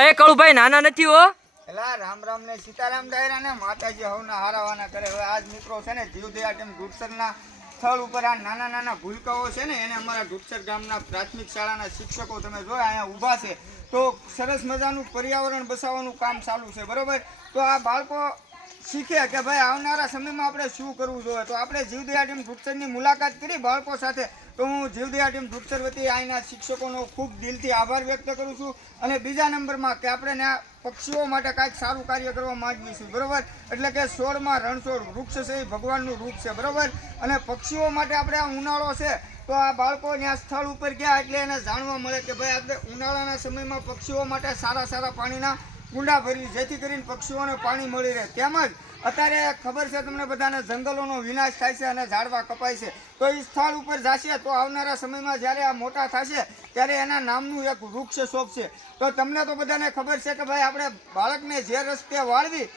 એ કળુભાઈ નાના નથી હો. એલા રામ રામ ને સીતારામ ડાયરા ને માતાજી હવના હારાવાના કરે. હવે આજ મિત્રો છે ને જીવદયા ટીમ ઢૂઢસરના સ્થળ ઉપર આ નાના નાના ભૂલકાઓ છે ને એને અમારા ઢૂઢસર ગામના પ્રાથમિક શાળાના શિક્ષકો તમે જો અહીંયા ઊભા છે તો સરસ મજાનું પર્યાવરણ બસાવવાનું કામ ચાલુ છે બરોબર. તો આ બાળકો શીખે કે ભાઈ આવનારા સમયમાં આપણે શું કરવું જોઈએ. તો આપણે જીવદયા ટીમ ઢૂઢસરની મુલાકાત કરી બાળકો સાથે. તો હું જીવદયા ટીમ ઢૂઢસર વતી અહીંના શિક્ષકોનો ખૂબ દિલથી આભાર વ્યક્ત કરું છું. અને બીજા નંબરમાં કે આપણે પક્ષીઓ માટે કાંઈક સારું કાર્ય કરવા માંગીએ છીએ બરોબર. એટલે કે છોડમાં રણછોડ વૃક્ષ છે એ ભગવાનનું રૂપ છે બરોબર. અને પક્ષીઓ માટે આપણે આ ઉનાળો છે તો આ બાળકો ત્યાં સ્થળ ઉપર ગયા એટલે એને જાણવા મળે કે ભાઈ આપણે ઉનાળાના સમયમાં પક્ષીઓ માટે સારા સારા પાણીના કુંડા ભરવી જેથી કરીને પક્ષીઓને પાણી મળી રહે. તેમજ અત્યારે ખબર છે તમને બધાને જંગલોનો વિનાશ થાય છે અને ઝાડવા કપાય છે. તો એ સ્થળ ઉપર જશે તો આવનારા સમયમાં જ્યારે આ મોટા થશે ત્યારે એના નામનું એક વૃક્ષ શોભશે. તો તમને તો બધાને ખબર છે કે ભાઈ આપણે બાળકને જે રસ્તે વાળવી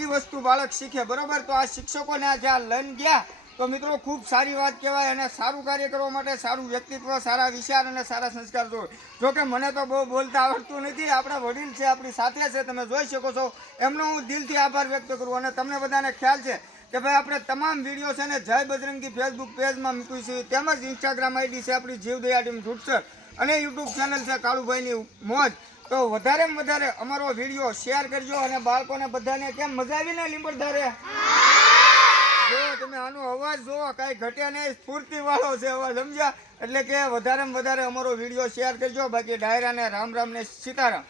એ વસ્તુ બાળક શીખે બરોબર. તો આ શિક્ષકોને જ્યાં લઈને ગયા તો મિત્રો ખૂબ સારી વાત કહેવાય. અને સારું કાર્ય કરવા માટે સારું વ્યક્તિત્વ, સારા વિચાર અને સારા સંસ્કાર જોઈએ. જોકે મને તો બહુ બોલતા આવડતું નથી. આપણા વડીલ છે, આપણી સાથે છે, તમે જોઈ શકો છો. એમનો હું દિલથી આભાર વ્યક્ત કરું. અને તમને બધાને ખ્યાલ છે કે ભાઈ આપણે તમામ વિડીયો છે ને જય બજરંગી ફેસબુક પેજમાં મૂકી છે, તેમજ ઇન્સ્ટાગ્રામ આઈડી છે આપણી જીવદયા ટીમ ઢૂઢસર અને યુટ્યુબ ચેનલ છે કાળુભાઈની મોજ. તો વધારેમાં વધારે અમારો વિડીયો શેર કરજો. અને બાળકોને બધાને કેમ મજા આવી ને લીંબરધારે? જો તમે આનો અવાજ જોવો, કાંઈ ઘટે નહીં, સ્ફૂર્તિ વાળો છે અવાજ, સમજ્યા? એટલે કે વધારેમાં વધારે અમારો વિડીયો શેર કરજો. બાકી ડાયરાને રામ રામ ને સીતારામ.